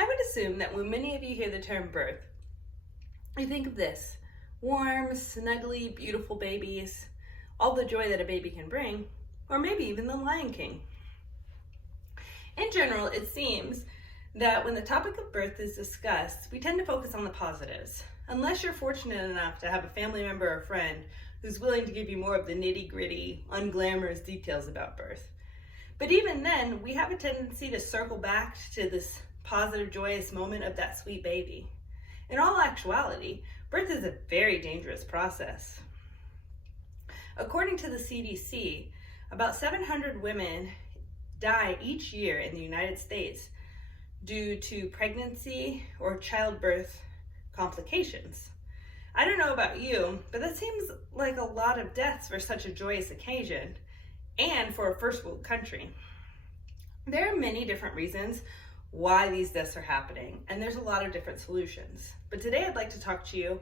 I would assume that when many of you hear the term birth, you think of this: warm, snuggly, beautiful babies, all the joy that a baby can bring, or maybe even the Lion King. In general, it seems that when the topic of birth is discussed, we tend to focus on the positives, unless you're fortunate enough to have a family member or friend who's willing to give you more of the nitty-gritty, unglamorous details about birth. But even then, we have a tendency to circle back to this positive, joyous moment of that sweet baby. In all actuality, birth is a very dangerous process. According to the CDC, about 700 women die each year in the United States due to pregnancy or childbirth complications. I don't know about you, but that seems like a lot of deaths for such a joyous occasion and for a first world country. There are many different reasons why these deaths are happening, and there's a lot of different solutions. But today I'd like to talk to you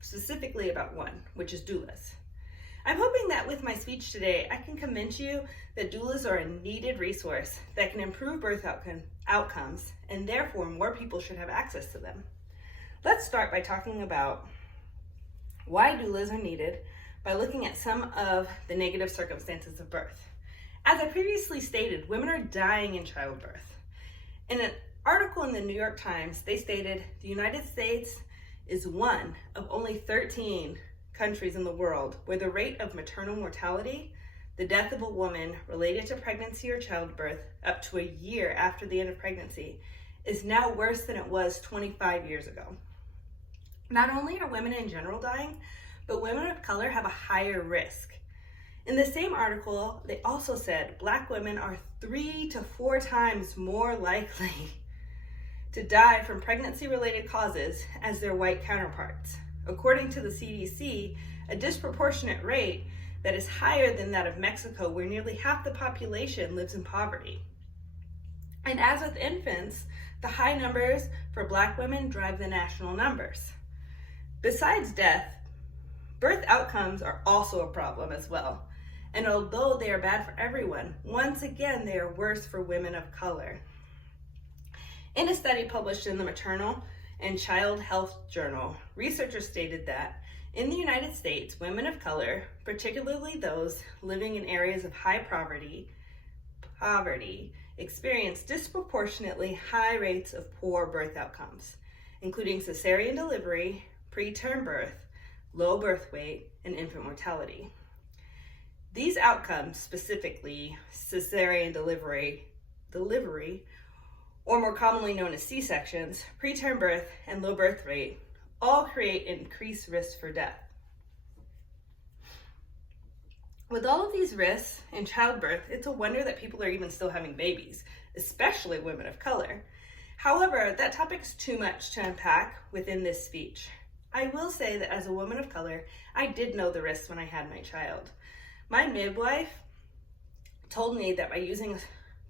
specifically about one, which is doulas. I'm hoping that with my speech today, I can convince you that doulas are a needed resource that can improve birth outcomes, and therefore more people should have access to them. Let's start by talking about why doulas are needed by looking at some of the negative circumstances of birth. As I previously stated, women are dying in childbirth. In an article in the New York Times, they stated the United States is one of only 13 countries in the world where the rate of maternal mortality, the death of a woman related to pregnancy or childbirth up to a year after the end of pregnancy, is now worse than it was 25 years ago. Not only are women in general dying, but women of color have a higher risk. In the same article, they also said Black women are 3 to 4 times more likely to die from pregnancy-related causes as their white counterparts. According to the CDC, a disproportionate rate that is higher than that of Mexico, where nearly half the population lives in poverty. And as with infants, the high numbers for Black women drive the national numbers. Besides death, birth outcomes are also a problem as well. And although they are bad for everyone, once again, they are worse for women of color. In a study published in the Maternal and Child Health Journal, researchers stated that in the United States, women of color, particularly those living in areas of high poverty, experience disproportionately high rates of poor birth outcomes, including cesarean delivery, preterm birth, low birth weight, and infant mortality. These outcomes, specifically cesarean delivery, or more commonly known as C-sections, preterm birth, and low birth rate, all create increased risk for death. With all of these risks in childbirth, it's a wonder that people are even still having babies, especially women of color. However, that topic is too much to unpack within this speech. I will say that as a woman of color, I did know the risks when I had my child. My midwife told me that by using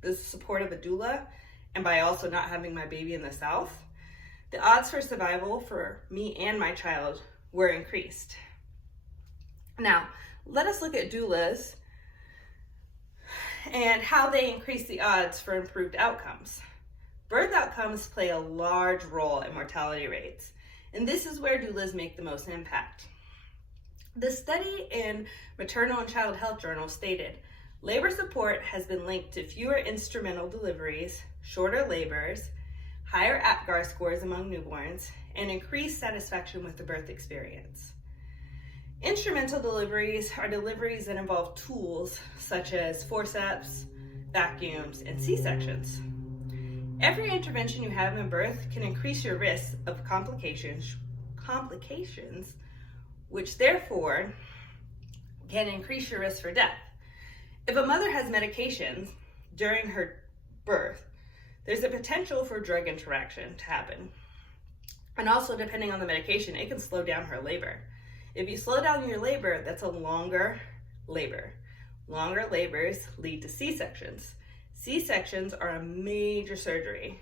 the support of a doula, and by also not having my baby in the South, the odds for survival for me and my child were increased. Now, let us look at doulas and how they increase the odds for improved outcomes. Birth outcomes play a large role in mortality rates, and this is where doulas make the most impact. The study in Maternal and Child Health Journal stated, labor support has been linked to fewer instrumental deliveries, shorter labors, higher APGAR scores among newborns, and increased satisfaction with the birth experience. Instrumental deliveries are deliveries that involve tools such as forceps, vacuums, and C-sections. Every intervention you have in birth can increase your risk of complications, which therefore can increase your risk for death. If a mother has medications during her birth, there's a potential for drug interaction to happen. And also, depending on the medication, it can slow down her labor. If you slow down your labor, that's a longer labor. Longer labors lead to C-sections. C-sections are a major surgery,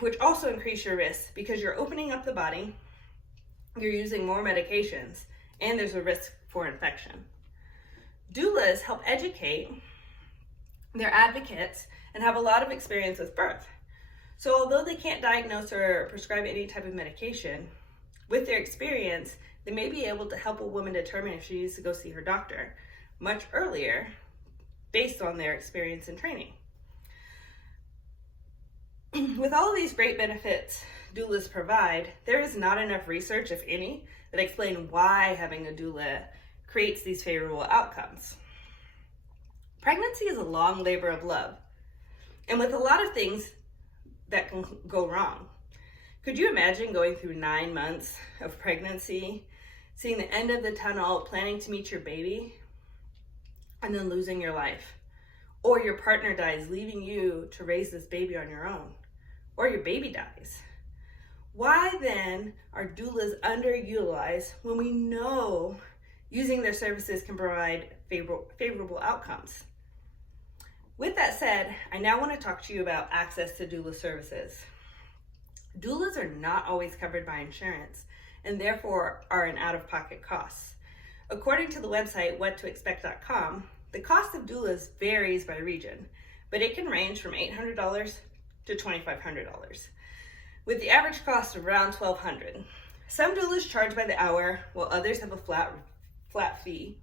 which also increase your risk because you're opening up the body, you're using more medications, and there's a risk for infection. Doulas help educate their advocates and have a lot of experience with birth. So although they can't diagnose or prescribe any type of medication, with their experience, they may be able to help a woman determine if she needs to go see her doctor much earlier based on their experience and training. With all of these great benefits doulas provide, there is not enough research, if any, that explain why having a doula creates these favorable outcomes. Pregnancy is a long labor of love, and with a lot of things that can go wrong. Could you imagine going through 9 months of pregnancy, seeing the end of the tunnel, planning to meet your baby, and then losing your life? Or your partner dies, leaving you to raise this baby on your own. Or your baby dies. Why then are doulas underutilized when we know using their services can provide favorable outcomes? With that said, I now want to talk to you about access to doula services. Doulas are not always covered by insurance and therefore are an out-of-pocket cost. According to the website whattoexpect.com, the cost of doulas varies by region, but it can range from $800 to $2,500, with the average cost of around $1,200. Some doulas charge by the hour, while others have a flat fee.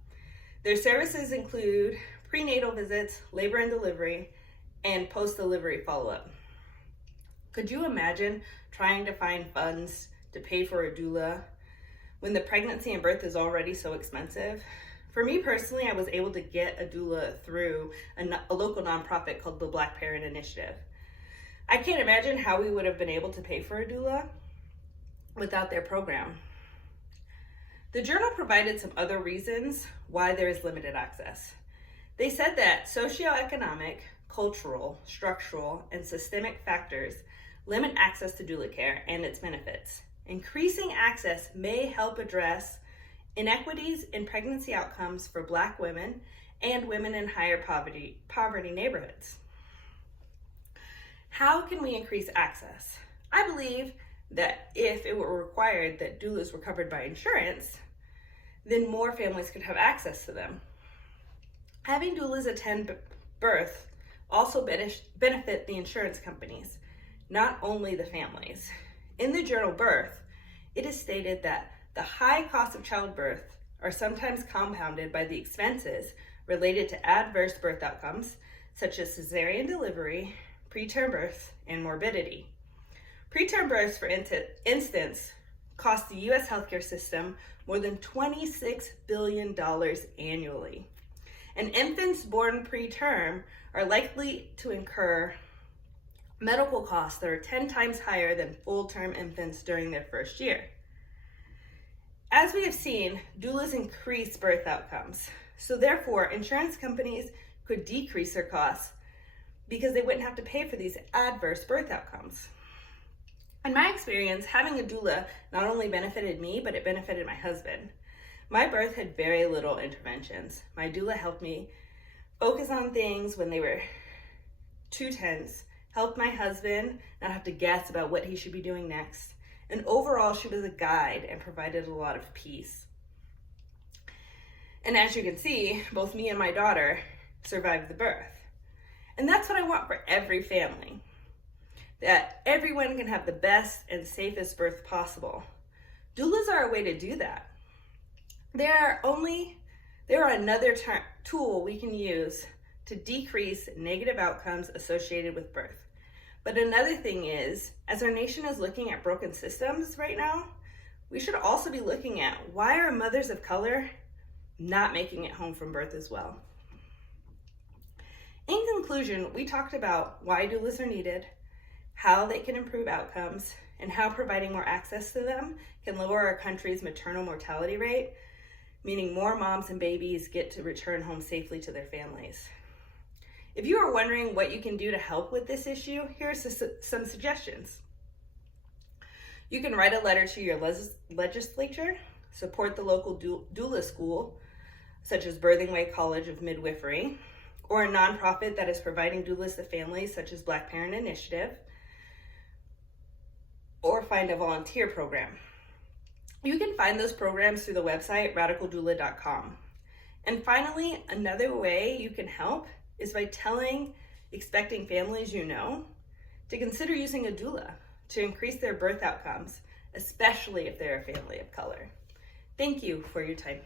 Their services include prenatal visits, labor and delivery, and post-delivery follow-up. Could you imagine trying to find funds to pay for a doula when the pregnancy and birth is already so expensive? For me personally, I was able to get a doula through a local nonprofit called the Black Parent Initiative. I can't imagine how we would have been able to pay for a doula without their program. The journal provided some other reasons why there is limited access. They said that socioeconomic, cultural, structural, and systemic factors limit access to doula care and its benefits. Increasing access may help address inequities in pregnancy outcomes for Black women and women in higher poverty neighborhoods. How can we increase access? I believe that if it were required that doulas were covered by insurance, then more families could have access to them. Having doulas attend birth also benefit the insurance companies, not only the families. In the journal Birth, it is stated that the high cost of childbirth are sometimes compounded by the expenses related to adverse birth outcomes, such as cesarean delivery, preterm birth, and morbidity. Preterm births, for instance, cost the U.S. healthcare system more than $26 billion annually. And infants born preterm are likely to incur medical costs that are 10 times higher than full-term infants during their first year. As we have seen, doulas increase birth outcomes. So therefore, insurance companies could decrease their costs because they wouldn't have to pay for these adverse birth outcomes. In my experience, having a doula not only benefited me, but it benefited my husband. My birth had very little interventions. My doula helped me focus on things when they were too tense, helped my husband not have to guess about what he should be doing next, and overall she was a guide and provided a lot of peace. And as you can see, both me and my daughter survived the birth. And that's what I want for every family, that everyone can have the best and safest birth possible. Doulas are a way to do that. There are another tool we can use to decrease negative outcomes associated with birth. But another thing is, as our nation is looking at broken systems right now, we should also be looking at why are mothers of color not making it home from birth as well. In conclusion, we talked about why doulas are needed, how they can improve outcomes, and how providing more access to them can lower our country's maternal mortality rate, meaning more moms and babies get to return home safely to their families. If you are wondering what you can do to help with this issue, here are some suggestions. You can write a letter to your legislature, support the local doula school, such as Birthing Way College of Midwifery, or a nonprofit that is providing doulas to families, such as Black Parent Initiative, or find a volunteer program. You can find those programs through the website radicaldoula.com. And finally, another way you can help is by telling expecting families you know to consider using a doula to increase their birth outcomes, especially if they're a family of color. Thank you for your time.